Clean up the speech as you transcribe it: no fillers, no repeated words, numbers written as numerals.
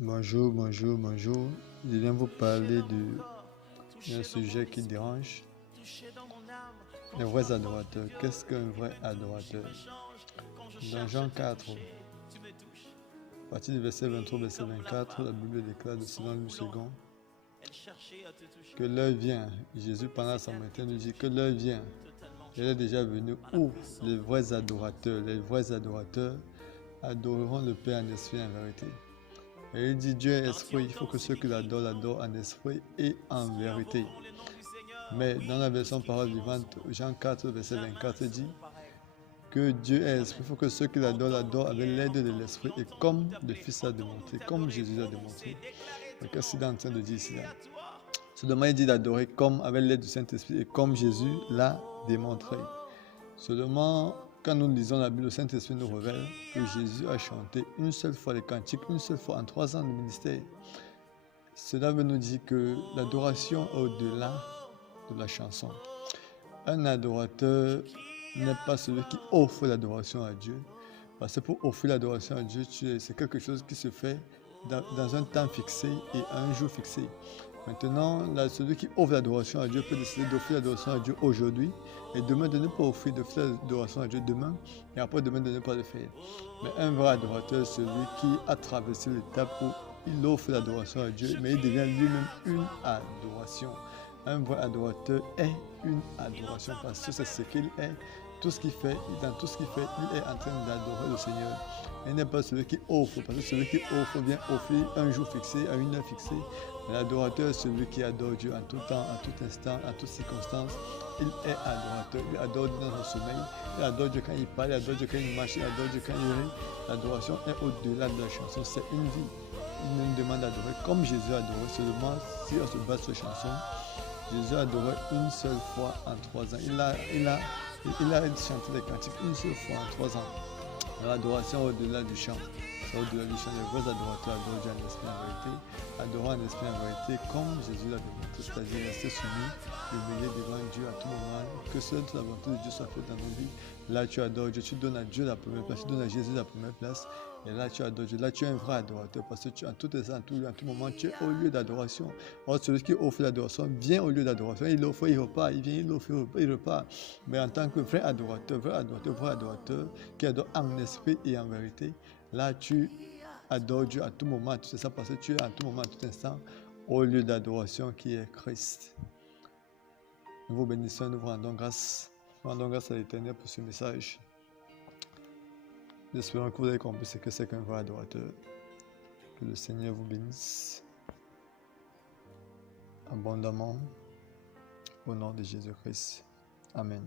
Bonjour, bonjour, bonjour. Je viens vous parler d'un sujet qui dérange. Les vrais adorateurs. Qu'est-ce qu'un vrai adorateur? Dans Jean 4, à partir du verset 23, verset 24, la Bible déclare de selon une seconde que l'heure vient. Jésus, pendant sa matin, nous dit que l'heure vient. Elle est déjà venue où les vrais adorateurs adoreront le Père en esprit et en vérité. Et il dit Dieu est esprit, il faut que ceux qui l'adorent en esprit et en vérité. Mais dans la version parole vivante, Jean 4, verset 24 dit que Dieu est esprit, il faut que ceux qui l'adorent avec l'aide de l'esprit et comme le Fils a démontré, comme Jésus a démontré. Donc qu'est-ce qu'il est en train de dire ici là? Seulement il dit d'adorer comme avec l'aide du Saint-Esprit et comme Jésus l'a démontré. Seulement, quand nous lisons la Bible, le Saint-Esprit nous révèle que Jésus a chanté une seule fois les cantiques, une seule fois en 3 ans de ministère. Cela veut nous dire que l'adoration est au-delà de la chanson. Un adorateur n'est pas celui qui offre l'adoration à Dieu. Parce que pour offrir l'adoration à Dieu, c'est quelque chose qui se fait dans un temps fixé et un jour fixé. Maintenant, là, celui qui offre l'adoration à Dieu peut décider d'offrir l'adoration à Dieu aujourd'hui et demain de ne pas offrir l'adoration à Dieu demain et après demain de ne pas le faire. Mais un vrai adorateur, celui qui a traversé l'étape où il offre l'adoration à Dieu, mais il devient lui-même une adoration. Un vrai adorateur est une adoration parce que c'est ce qu'il est. Tout ce qu'il fait, dans tout ce qu'il fait, il est en train d'adorer le Seigneur. Il n'est pas celui qui offre, parce que celui qui offre vient offrir un jour fixé, à une heure fixée. L'adorateur est celui qui adore Dieu en tout temps, en tout instant, en toutes circonstances. Il est adorateur. Il adore Dieu dans son sommeil. Il adore Dieu quand il parle, il adore Dieu quand il marche, il adore Dieu quand il rit. L'adoration est au-delà de la chanson. C'est une vie. Il nous demande d'adorer comme Jésus a adoré. Seulement, si on se base sur la chanson, Jésus a adoré une seule fois en 3 ans. Il a chanté les cantiques une seule fois en 3 ans. L'adoration au-delà du chant. C'est au-delà du chant. Les vrais adorateurs adorent Dieu en esprit et en vérité. Adorant en esprit et en vérité comme Jésus l'a démontré. C'est-à-dire rester soumis, humilié devant Dieu à tout moment. Que seule la volonté de Dieu soit faite dans nos vies. Là, tu adores Dieu. Tu donnes à Dieu la première place. Tu donnes à Jésus la première place. Et là, tu adores Dieu. Là, tu es un vrai adorateur. Parce que en tout instant, en tout moment, tu es au lieu d'adoration. Or, celui qui offre l'adoration vient au lieu d'adoration. Il offre, il repart. Il vient, il offre, il repart. Mais en tant que vrai adorateur, qui adore en esprit et en vérité, là, tu adores Dieu à tout moment. C'est ça parce que tu es à tout moment, à tout instant, au lieu d'adoration qui est Christ. Nous vous bénissons, nous vous rendons grâce. Nous rendons grâce à l'Éternel pour ce message. Nous espérons que vous avez compris ce que c'est qu'un vrai adorateur. Que le Seigneur vous bénisse abondamment au nom de Jésus-Christ. Amen.